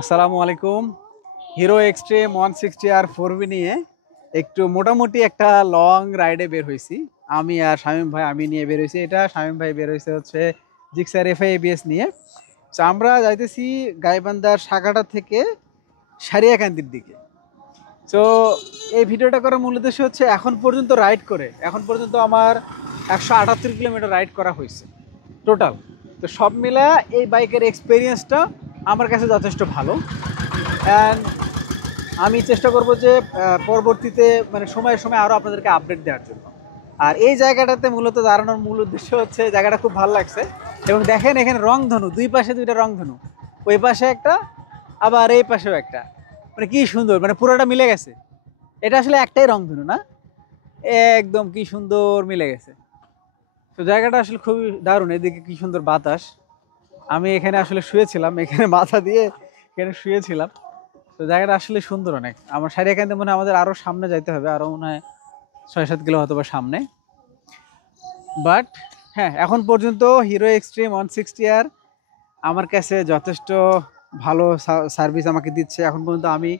আসসালামু আলাইকুম। Hero extreme 160 আর 4V নিয়ে একটু মোটামুটি একটা লং রাইডে বের হয়েছি। আমি আর শামীম ভাই আমি নিয়ে বের হয়েছি। এটা শামীম ভাই বের হয়েছে হচ্ছে জিক্সার এফআই এবিএস নিয়ে। তো আমরা যাইতেছি গাইবান্ধার সাগাটা থেকে সারিয়াকান্দির দিকে। তো এই ভিডিওটা করার মূল উদ্দেশ্য হচ্ছে এখন পর্যন্ত আমার 178 কিলোমিটার রাইড করা হয়েছে টোটাল। তো সব মিলা এই বাইকের এক্সপিরিয়েন্সটা আমার কাছে যথেষ্ট ভালো। অ্যান্ড আমি চেষ্টা করব যে পরবর্তীতে মানে সময়ে সময়ে আরও আপনাদেরকে আপডেট দেওয়ার জন্য। আর এই জায়গাটাতে মূলত দাঁড়ানোর মূল উদ্দেশ্য হচ্ছে জায়গাটা খুব ভালো লাগছে। এবং দেখেন এখানে রংধনু, দুই পাশে দুইটা রংধনু, ওই পাশে একটা আবার এই পাশেও একটা, মানে কি সুন্দর, মানে পুরোটা মিলে গেছে। এটা আসলে একটাই রংধনু না, একদম কি সুন্দর মিলে গেছে। তো জায়গাটা আসলে খুবই দারুণ, এদিকে কি সুন্দর বাতাস। আমি এখানে আসলে শুয়েছিলাম, এখানে মাথা দিয়ে এখানে শুয়েছিলাম। তো জায়গাটা আসলে সুন্দর অনেক। আমার সারিয়াকান্দি মনে হয় আমাদের আরো সামনে যাইতে হবে, আরো মনে হয় 6-7 কিলো হয়তো বা সামনে। বাট হ্যাঁ, এখন পর্যন্ত হিরো এক্সট্রিম 160 আর আমার কাছে যথেষ্ট ভালো সার্ভিস আমাকে দিচ্ছে। এখন পর্যন্ত আমি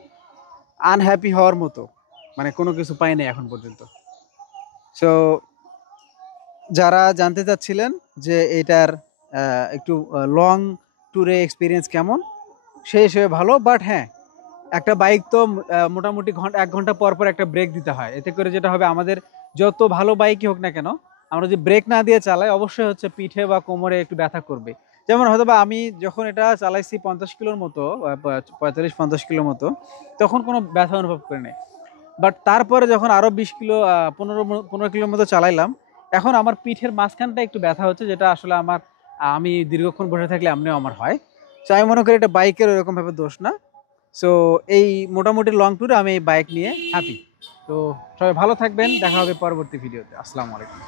আনহ্যাপি হওয়ার মতো মানে কোনো কিছু পাই নাই এখন পর্যন্ত। সো যারা জানতে চাচ্ছিলেন যে এটার একটু লং ট্যুরে এক্সপিরিয়েন্স কেমন, সেই হিসেবে ভালো। বাট হ্যাঁ, একটা বাইক তো মোটামুটি 1 ঘন্টা পর পর একটা ব্রেক দিতে হয়। এতে করে যেটা হবে, আমাদের যত ভালো বাইকই হোক না কেন, আমরা যদি ব্রেক না দিয়ে চালাই অবশ্যই হচ্ছে পিঠে বা কোমরে একটু ব্যথা করবে। যেমন হয়তো বা আমি যখন এটা চালাইছি 50 কিলোর মতো, 45-50 কিলোর মতো, তখন কোনো ব্যথা অনুভব করি নাই। বাট তারপরে যখন আরো 20 কিলো 15 কিলোর মতো চালাইলাম, এখন আমার পিঠের মাঝখানটা একটু ব্যথা হচ্ছে, যেটা আসলে আমি দীর্ঘক্ষণ বসে থাকলে এমনিও আমার হয়। তো আমি মনে করি এটা বাইকের ওরকম ভাবে দোষ না। সো এই মোটামুটি লং ট্যুরে আমি এই বাইক নিয়ে হ্যাপি। তো সবাই ভালো থাকবেন, দেখা হবে পরবর্তী ভিডিওতে। আসসালামু আলাইকুম।